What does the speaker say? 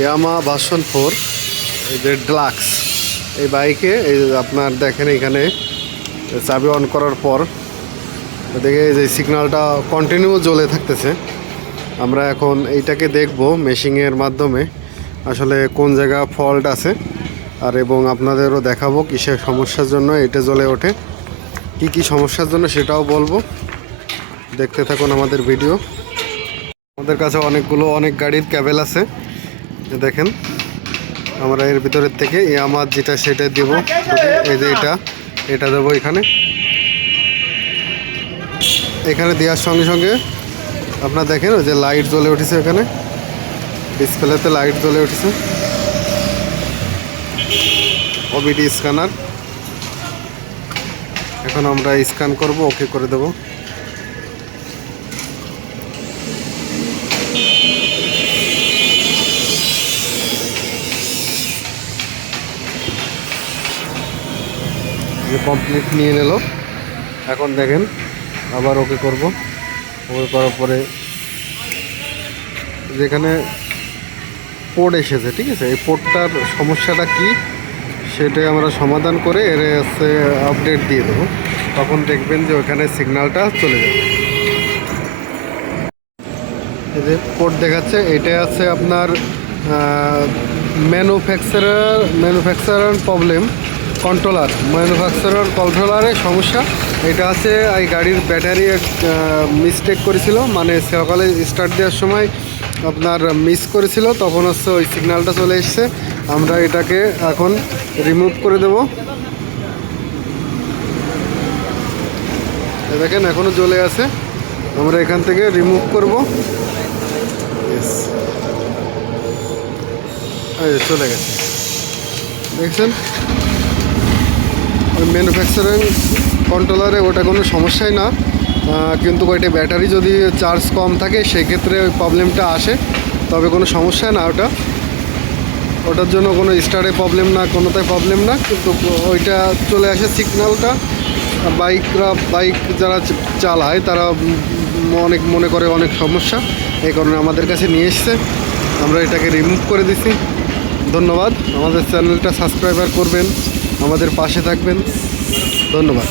ইয়ামা version 4 এই যে deluxe এই বাইকে এই আপনার দেখেন এখানে চাবি অন করার পর দেখে যে সিগন্যালটা কন্টিনিউ জ্বলে থাকতেছে। আমরা এখন এইটাকে দেখব মেশিংয়ের মাধ্যমে আসলে কোন জায়গা ফল্ট আছে আর এবং আপনাদেরও দেখাবো কিসের সমস্যার জন্য এটা জ্বলে ওঠে, কি সমস্যার জন্য সেটাও বলবো। দেখতে থাকুন আমাদের ভিডিও। আমাদের কাছে অনেক গাড়ির ক্যাবেল আছে, দেখেন আমরা এর ভিতরের থেকে আমার যেটা সেটা দেব। এই যে এটা দেবো এখানে দেওয়ার সঙ্গে সঙ্গে আপনার দেখেন ওই যে লাইট জ্বলে উঠেছে, এখানে ডিসপ্লেতে লাইট জ্বলে উঠেছে। ওবিডি স্ক্যানার, এখন আমরা স্ক্যান করব, ওকে করে দেব। কমপ্লিট নিয়ে নিল। এখন দেখেন আবার ওকে করব, ওকে করার পরে যেখানে পোর্ট এসেছে, ঠিক আছে, এই পোর্টটার সমস্যাটা কি সেটাই আমরা সমাধান করে এর হচ্ছে আপডেট দিয়ে দেবো। তখন দেখবেন যে ওখানে সিগন্যালটা চলে যাবে। এই যে পোর্ট দেখাচ্ছে, এটা আছে আপনার ম্যানুফ্যাকচারার প্রবলেম, ম্যানুফ্যাকচারার কন্ট্রোলারের সমস্যা। এটা আছে এই গাড়ির ব্যাটারি মিসটেক করেছিল, মানে সকালে স্টার্ট দেওয়ার সময় আপনার মিস করেছিল, তখন হচ্ছে ওই সিগন্যালটা চলে এসছে। আমরা এটাকে এখন রিমুভ করে দেব। দেখেন এখনও জ্বলে আছে, আমরা এখান থেকে রিমুভ করব। এই চলে গেছে, দেখছেন ওই ম্যানুফ্যাকচারিং কন্ট্রোলারে ওটা কোনো সমস্যাই না, কিন্তু ওইটা ব্যাটারি যদি চার্জ কম থাকে সেক্ষেত্রে ওই প্রবলেমটা আসে, তবে কোনো সমস্যা না। ওটার জন্য কোনো স্টার্টে প্রবলেম না, কোনোটাই প্রবলেম না, কিন্তু ওইটা চলে আসে সিগন্যালটা। বাইক যারা চালায় তারা অনেক মনে করে অনেক সমস্যা, এই কারণে আমাদের কাছে নিয়ে এসছে, আমরা এটাকে রিমুভ করে দিছি। ধন্যবাদ। আমাদের চ্যানেলটা সাবস্ক্রাইবার করবেন, আমাদের পাশে থাকবেন। ধন্যবাদ।